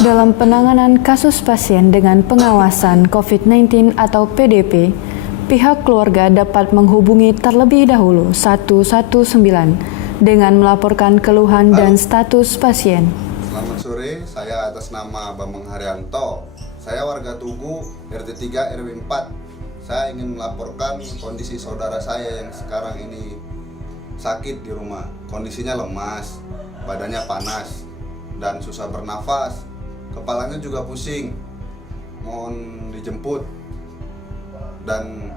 Dalam penanganan kasus pasien dengan pengawasan COVID-19 atau PDP, pihak keluarga dapat menghubungi terlebih dahulu 119 dengan melaporkan keluhan dan status pasien. Selamat sore, saya atas nama Bambang Haryanto. Saya warga Tugu, RT 3 RW 4. Saya ingin melaporkan kondisi saudara saya yang sekarang ini sakit di rumah. Kondisinya lemas, badannya panas, dan susah bernafas. Kepalanya juga pusing, mohon dijemput, dan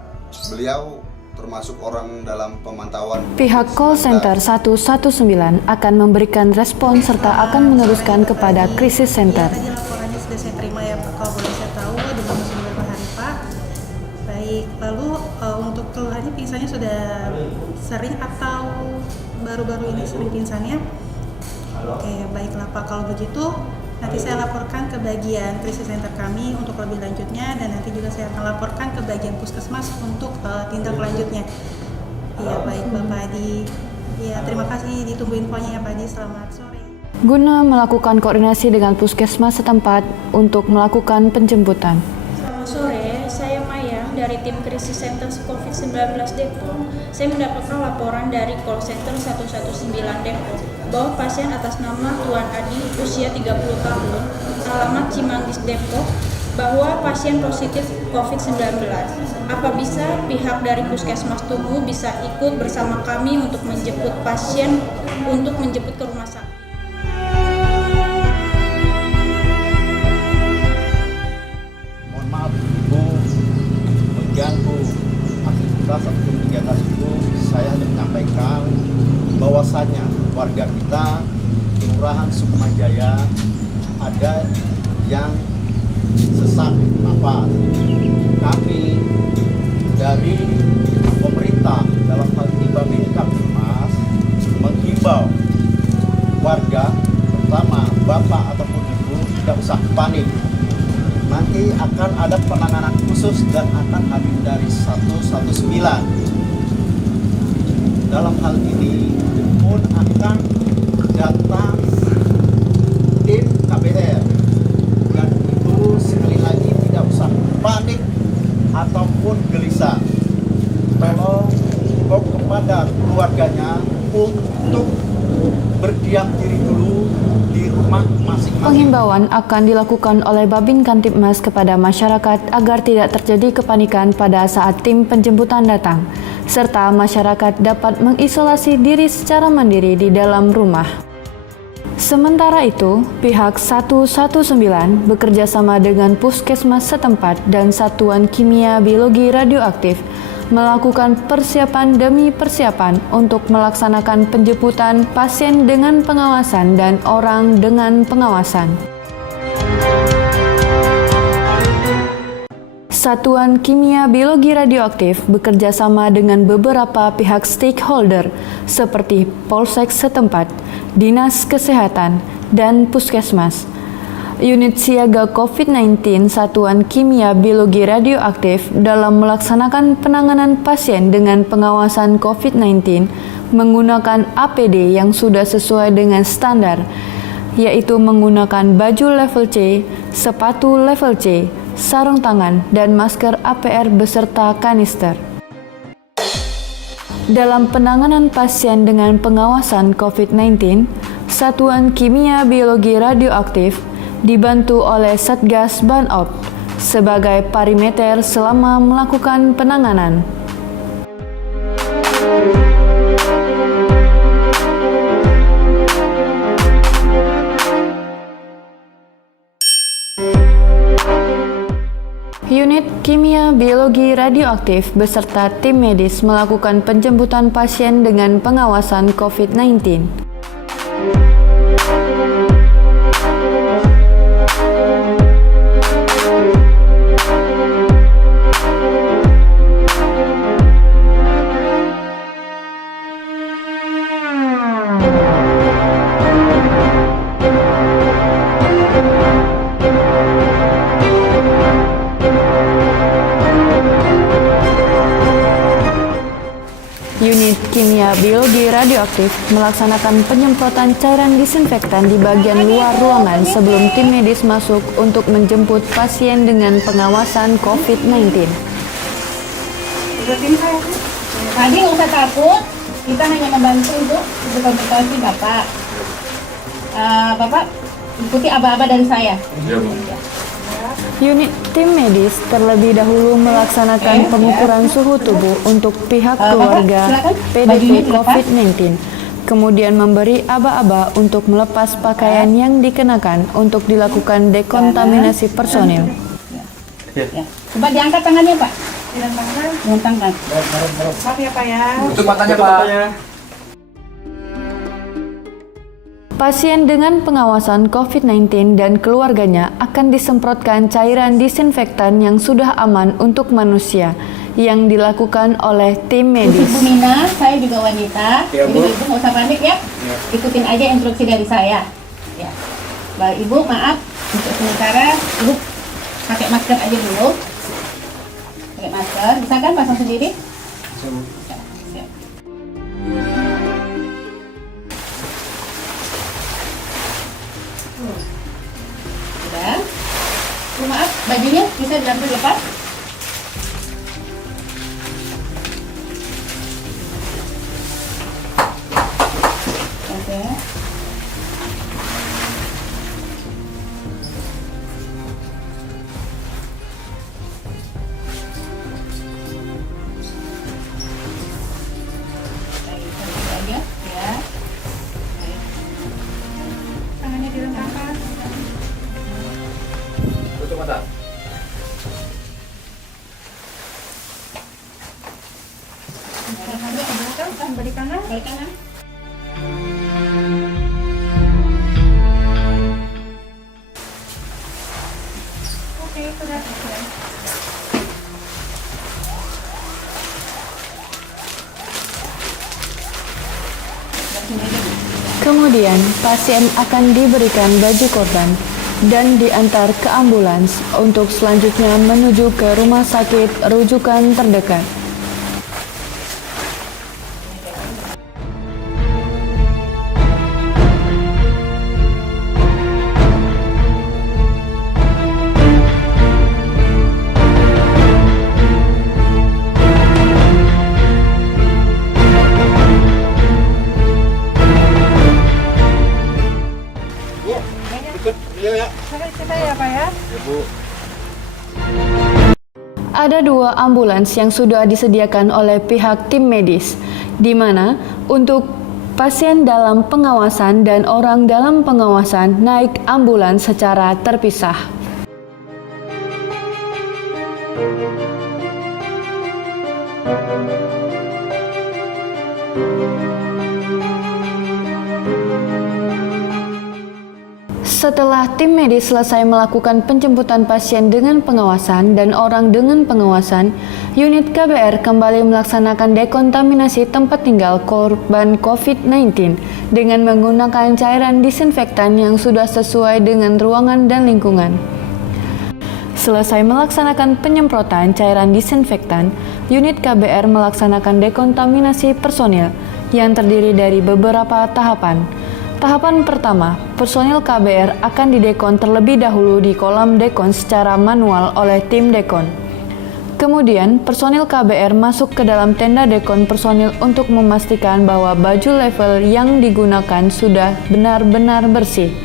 beliau termasuk orang dalam pemantauan. Pihak call center 119 akan memberikan respon serta akan meneruskan kepada krisis center. Tadi laporannya sudah saya terima ya Pak, kalau boleh saya tahu demam sudah beberapa hari Pak. Baik, lalu untuk keluhannya pingsannya sudah sering atau baru-baru ini sering pingsannya? Oke, baiklah Pak, kalau begitu nanti saya laporkan ke bagian krisis center kami untuk lebih lanjutnya, dan nanti juga saya akan laporkan ke bagian puskesmas untuk tindak lanjutnya. Iya baik Bapak Adi. Ya terima kasih, ditunggu infonya ya Pak Adi. Selamat sore. Guna melakukan koordinasi dengan puskesmas setempat untuk melakukan penjemputan. Selamat sore, saya Maya dari tim krisis center COVID-19 Depok. Saya mendapatkan laporan dari call center 119 Depok bahwa pasien atas nama Tuan Adi usia 30 tahun, alamat Cimanggis Depok, bahwa pasien positif COVID-19. Apa bisa pihak dari Puskesmas Tugu bisa ikut bersama kami untuk menjemput pasien ke rumah sakit? Mohon maaf Ibu mengganggu aktivitas ataupun kegiatan Ibu. Saya hanya menyampaikan bahwasannya warga kita di Kelurahan Sukmajaya ada yang sesak nafas. Kami dari pemerintah dalam hal ini Babin Kapolres menghimbau warga, terutama bapak ataupun ibu, tidak usah panik. Nanti akan ada penanganan khusus dan akan hadir dari 119. Dalam hal ini pun akan datang tim KBR, dan itu sekali lagi tidak usah panik ataupun gelisah. Tolong himbau kepada keluarganya untuk berdiam diri dulu di rumah masing-masing. Penghimbauan akan dilakukan oleh Babin Kantipmas kepada masyarakat agar tidak terjadi kepanikan pada saat tim penjemputan datang, serta masyarakat dapat mengisolasi diri secara mandiri di dalam rumah. Sementara itu, pihak 119 bekerja sama dengan puskesmas setempat dan Satuan Kimia Biologi Radioaktif melakukan persiapan demi persiapan untuk melaksanakan penjemputan pasien dengan pengawasan dan orang dengan pengawasan. Satuan Kimia Biologi Radioaktif bekerja sama dengan beberapa pihak stakeholder seperti Polsek setempat, Dinas Kesehatan, dan Puskesmas. Unit siaga COVID-19 Satuan Kimia Biologi Radioaktif dalam melaksanakan penanganan pasien dengan pengawasan COVID-19 menggunakan APD yang sudah sesuai dengan standar, yaitu menggunakan baju level C, sepatu level C, sarung tangan, dan masker APR beserta kanister. Dalam penanganan pasien dengan pengawasan COVID-19, Satuan Kimia Biologi Radioaktif dibantu oleh Satgas Banop sebagai parameter selama melakukan penanganan. Unit Kimia Biologi Radioaktif beserta tim medis melakukan penjemputan pasien dengan pengawasan COVID-19. Unit Kimia Biologi Radioaktif melaksanakan penyemprotan cairan disinfektan di bagian luar ruangan sebelum tim medis masuk untuk menjemput pasien dengan pengawasan COVID-19. Tadi nggak usah takut, kita hanya membantu untuk konsultasi Bapak. Bapak ikuti aba-aba dari saya. Unit tim medis terlebih dahulu melaksanakan pengukuran suhu tubuh untuk pihak keluarga PDP COVID-19, kemudian memberi aba-aba untuk melepas pakaian yang dikenakan untuk dilakukan dekontaminasi personil. Ya. Coba diangkat tangannya Pak. Dengan tangan. Maaf ya Pak ya. Tutup matanya, Pak. Pasien dengan pengawasan COVID-19 dan keluarganya akan disemprotkan cairan disinfektan yang sudah aman untuk manusia yang dilakukan oleh tim Khusus medis. Bu Mina, saya juga wanita. Ya, Jadi Bu. Ibu nggak usah panik ya. Ikutin aja instruksi dari saya. Ya. Baik Ibu, maaf untuk sementara Ibu pakai masker aja dulu. Pakai masker, bisa kan pasang sendiri? Ya, siap. Sudah. Bu, maaf, bajunya bisa dibantu lepas? Oke. Baik, sedikit aja, ya. Baik. Tangannya dilengkapkan. Tutup mata. Tangannya ke belakang, balik kanan. Balik kanan. Oke, sudah. Kemudian, pasien akan diberikan baju korban dan diantar ke ambulans untuk selanjutnya menuju ke rumah sakit rujukan terdekat. Ikut beliau ya. Kita ya Pak ya. Ada 2 ambulans yang sudah disediakan oleh pihak tim medis, di mana untuk pasien dalam pengawasan dan orang dalam pengawasan naik ambulans secara terpisah. Setelah tim medis selesai melakukan penjemputan pasien dengan pengawasan dan orang dengan pengawasan, unit KBR kembali melaksanakan dekontaminasi tempat tinggal korban COVID-19 dengan menggunakan cairan disinfektan yang sudah sesuai dengan ruangan dan lingkungan. Selesai melaksanakan penyemprotan cairan disinfektan, unit KBR melaksanakan dekontaminasi personil yang terdiri dari beberapa tahapan. Tahapan pertama, personil KBR akan didekon terlebih dahulu di kolam dekon secara manual oleh tim dekon. Kemudian, personil KBR masuk ke dalam tenda dekon personil untuk memastikan bahwa baju level yang digunakan sudah benar-benar bersih.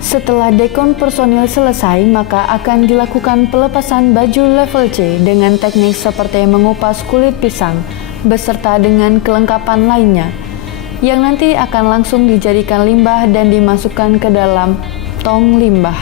Setelah dekon personil selesai, maka akan dilakukan pelepasan baju level C dengan teknik seperti mengupas kulit pisang, beserta dengan kelengkapan lainnya, yang nanti akan langsung dijadikan limbah dan dimasukkan ke dalam tong limbah.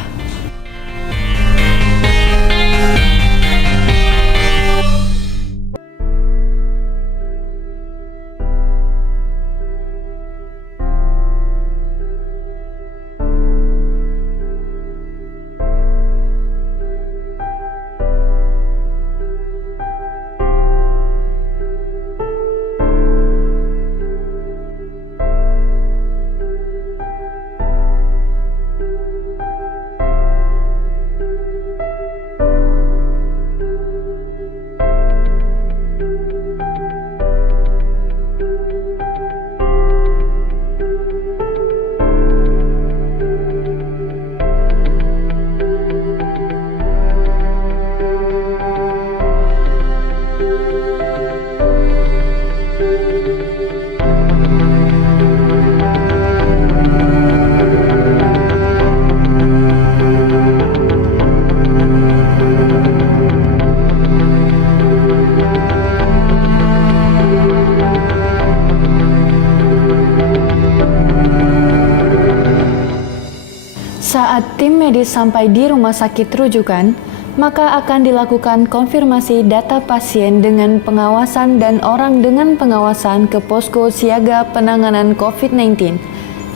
medis sampai di rumah sakit rujukan, maka akan dilakukan konfirmasi data pasien dengan pengawasan dan orang dengan pengawasan ke posko siaga penanganan COVID-19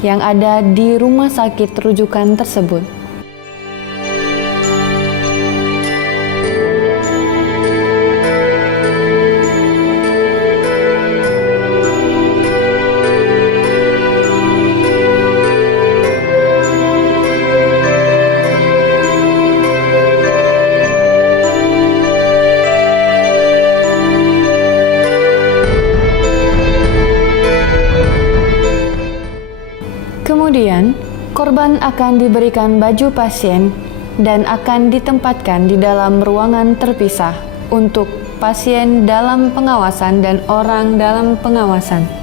yang ada di rumah sakit rujukan tersebut. Kemudian, korban akan diberikan baju pasien dan akan ditempatkan di dalam ruangan terpisah untuk pasien dalam pengawasan dan orang dalam pengawasan.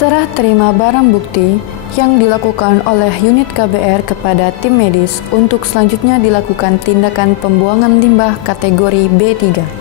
Serah terima barang bukti yang dilakukan oleh unit KBR kepada tim medis untuk selanjutnya dilakukan tindakan pembuangan limbah kategori B3.